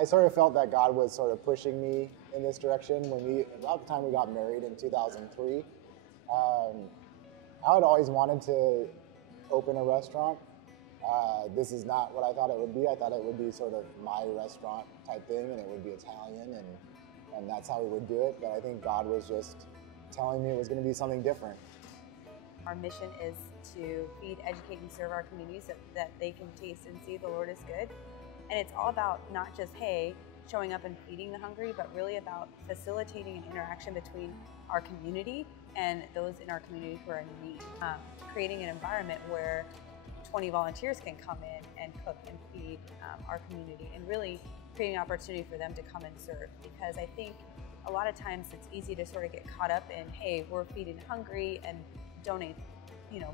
I sort of felt that God was sort of pushing me in this direction about the time we got married in 2003. I had always wanted to open a restaurant. This is not what I thought it would be. I thought it would be sort of my restaurant type thing, and it would be Italian, and that's how we would do it. But I think God was just telling me it was going to be something different. Our mission is to feed, educate, and serve our communities so that they can taste and see the Lord is good. And it's all about not just, hey, showing up and feeding the hungry, but really about facilitating an interaction between our community and those in our community who are in need. Creating an environment where 20 volunteers can come in and cook and feed our community, and really creating an opportunity for them to come and serve. Because I think a lot of times it's easy to sort of get caught up in, hey, we're feeding the hungry and donate,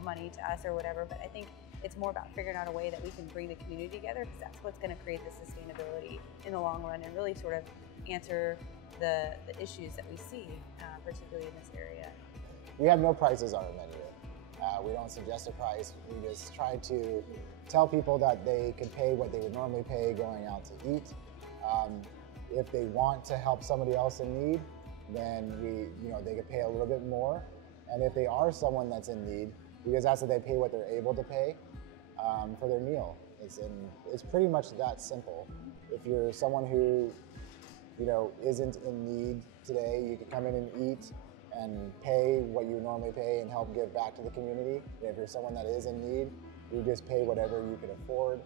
money to us or whatever. But I think it's more about figuring out a way that we can bring the community together, because that's what's going to create the sustainability in the long run and really sort of answer the issues that we see, particularly in this area. We have no prices on our menu. We don't suggest a price. We just try to tell people that they can pay what they would normally pay going out to eat. If they want to help somebody else in need, then they could pay a little bit more. And if they are someone that's in need, we just ask that they pay what they're able to pay for their meal. It's pretty much that simple. If you're someone who isn't in need today, you can come in and eat and pay what you normally pay and help give back to the community. If you're someone that is in need, you just pay whatever you can afford,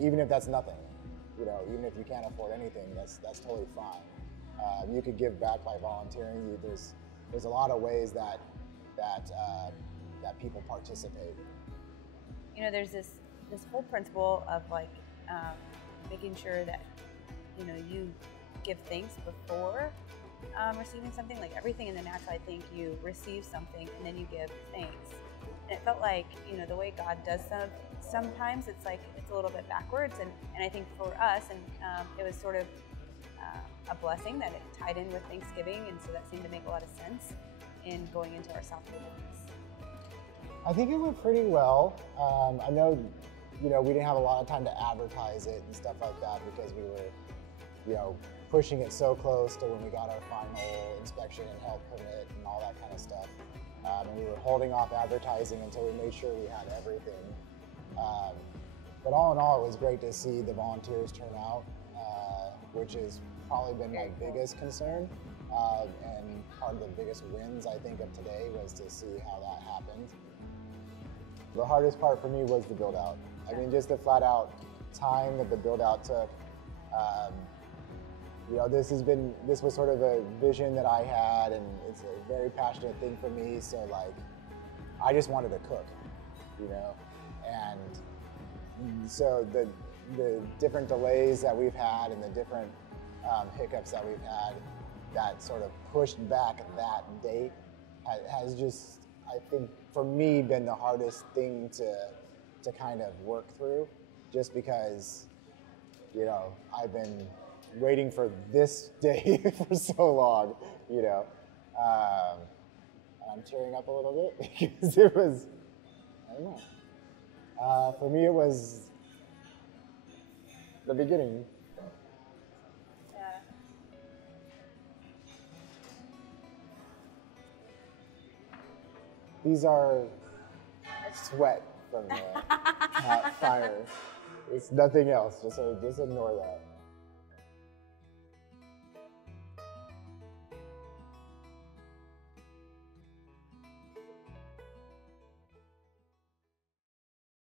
even if that's nothing. Even if you can't afford anything, that's totally fine. You could give back by volunteering. There's a lot of ways that people participate. There's this whole principle of making sure that you give thanks before receiving something. Like everything in the natural, I think you receive something and then you give thanks. And it felt like the way God does sometimes it's a little bit backwards, and I think for us, and it was sort of a blessing that it tied in with Thanksgiving, and so that seemed to make a lot of sense in going into our South Wilderness. I think it went pretty well. I know, we didn't have a lot of time to advertise it and stuff like that because we were, pushing it so close to when we got our final inspection and health permit and all that kind of stuff. And we were holding off advertising until we made sure we had everything. But all in all, it was great to see the volunteers turn out, which has probably been my biggest concern. And part of the biggest wins, I think, of today was to see how that happened. The hardest part for me was the build out. I mean, just the flat out time that the build out took. This was sort of a vision that I had, and it's a very passionate thing for me. So I just wanted to cook, and so the different delays that we've had and the different hiccups that we've had that sort of pushed back that date has just, I think, for me, been the hardest thing to kind of work through, just because, I've been waiting for this day for so long, and I'm tearing up a little bit because it was, I don't know. For me, it was the beginning. Yeah. These are sweat from the hot fire. It's nothing else. Just ignore that.